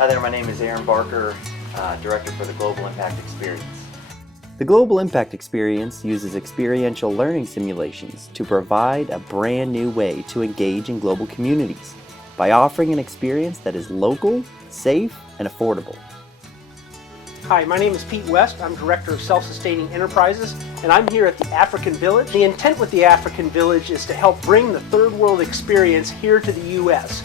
Hi there, my name is Aaron Barker, Director for the Global Impact Experience. The Global Impact Experience uses experiential learning simulations to provide a brand new way to engage in global communities by offering an experience that is local, safe, and affordable. Hi, my name is Pete West. I'm Director of Self-Sustaining Enterprises, and I'm here at the African Village. The intent with the African Village is to help bring the third world experience here to the U.S.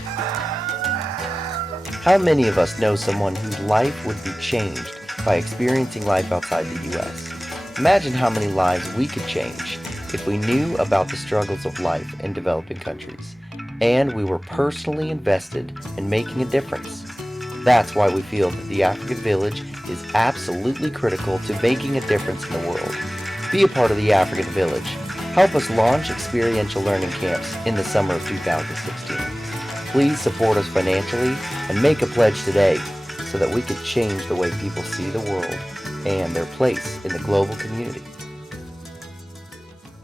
How many of us know someone whose life would be changed by experiencing life outside the U.S.? Imagine how many lives we could change if we knew about the struggles of life in developing countries, and we were personally invested in making a difference. That's why we feel that the African Village is absolutely critical to making a difference in the world. Be a part of the African Village. Help us launch experiential learning camps in the summer of 2016. Please support us financially and make a pledge today so that we can change the way people see the world and their place in the global community.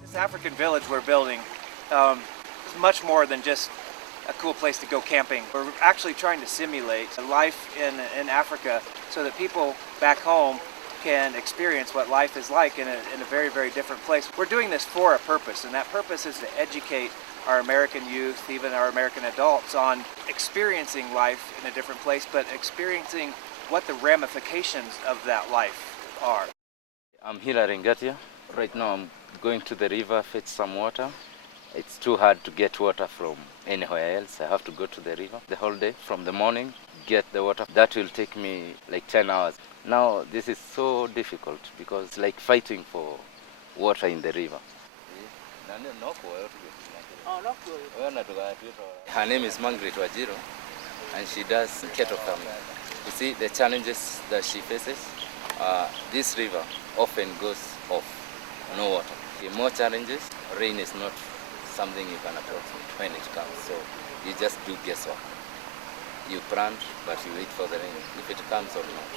This African village we're building is much more than just a cool place to go camping. We're actually trying to simulate a life in Africa so that people back home can experience what life is like in a very, very different place. We're doing this for a purpose, and that purpose is to educate our American youth, even our American adults, on experiencing life in a different place, but experiencing what the ramifications of that life are. I'm Hilary Ngatia. Right now I'm going to the river, fetch some water. It's too hard to get water from anywhere else. I have to go to the river the whole day, from the morning, get the water. That will take me like 10 hours. Now this is so difficult because it's like fighting for water in the river. Her name is Margaret Wajiro, and she does cattle farming. You see the challenges that she faces. This river often goes off, no water. More challenges. Rain is not something you can approximate when it comes, so you just do guesswork. You plant, but you wait for the rain, if it comes or not.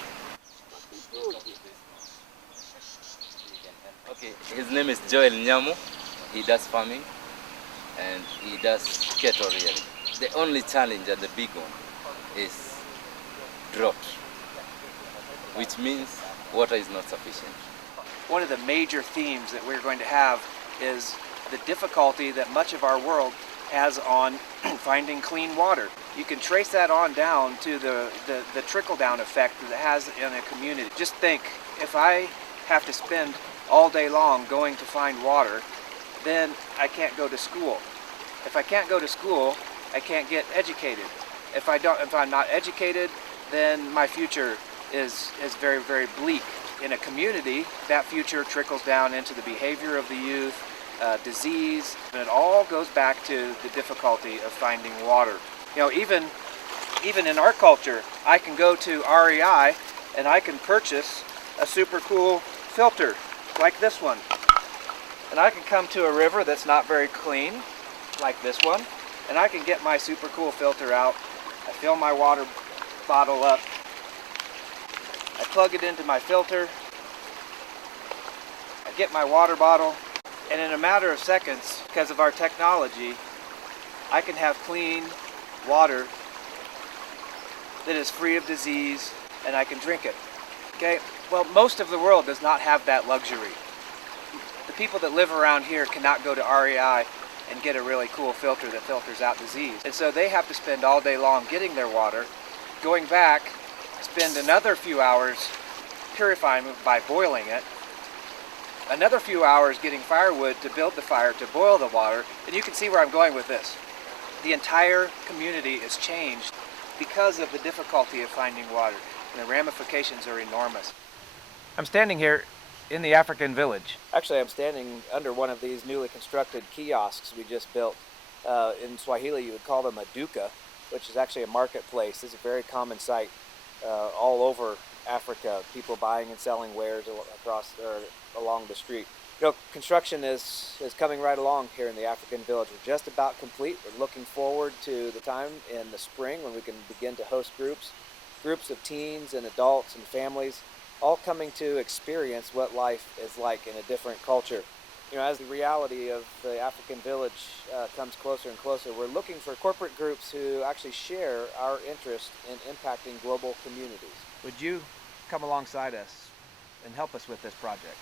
Okay, his name is Joel Nyamu. He does farming, and he does cattle rearing. The only challenge and the big one is drought, which means water is not sufficient. One of the major themes that we're going to have is the difficulty that much of our world has on finding clean water. You can trace that on down to the trickle-down effect that it has in a community. Just think, if I have to spend all day long going to find water, then I can't go to school. If I can't go to school, I can't get educated. If I'm not educated, then my future is very, very bleak. In a community, that future trickles down into the behavior of the youth, disease, and it all goes back to the difficulty of finding water. You know, even in our culture, I can go to REI and I can purchase a super cool filter like this one. And I can come to a river that's not very clean, like this one, and I can get my super cool filter out. I fill my water bottle up. I plug it into my filter. I get my water bottle. And in a matter of seconds, because of our technology, I can have clean water that is free of disease, and I can drink it. Okay? Well, most of the world does not have that luxury. The people that live around here cannot go to REI and get a really cool filter that filters out disease. And so they have to spend all day long getting their water, going back, spend another few hours purifying it by boiling it, another few hours getting firewood to build the fire to boil the water, and you can see where I'm going with this. The entire community is changed because of the difficulty of finding water, and the ramifications are enormous. I'm standing here in the African village. Actually, I'm standing under one of these newly constructed kiosks we just built. In Swahili, you would call them a duka, which is actually a marketplace. It's a very common sight all over Africa, people buying and selling wares across or along the street. You know, construction is coming right along here in the African village. We're just about complete. We're looking forward to the time in the spring when we can begin to host groups of teens and adults and families, all coming to experience what life is like in a different culture. You know, as the reality of the African village comes closer and closer, we're looking for corporate groups who actually share our interest in impacting global communities. Would you come alongside us and help us with this project?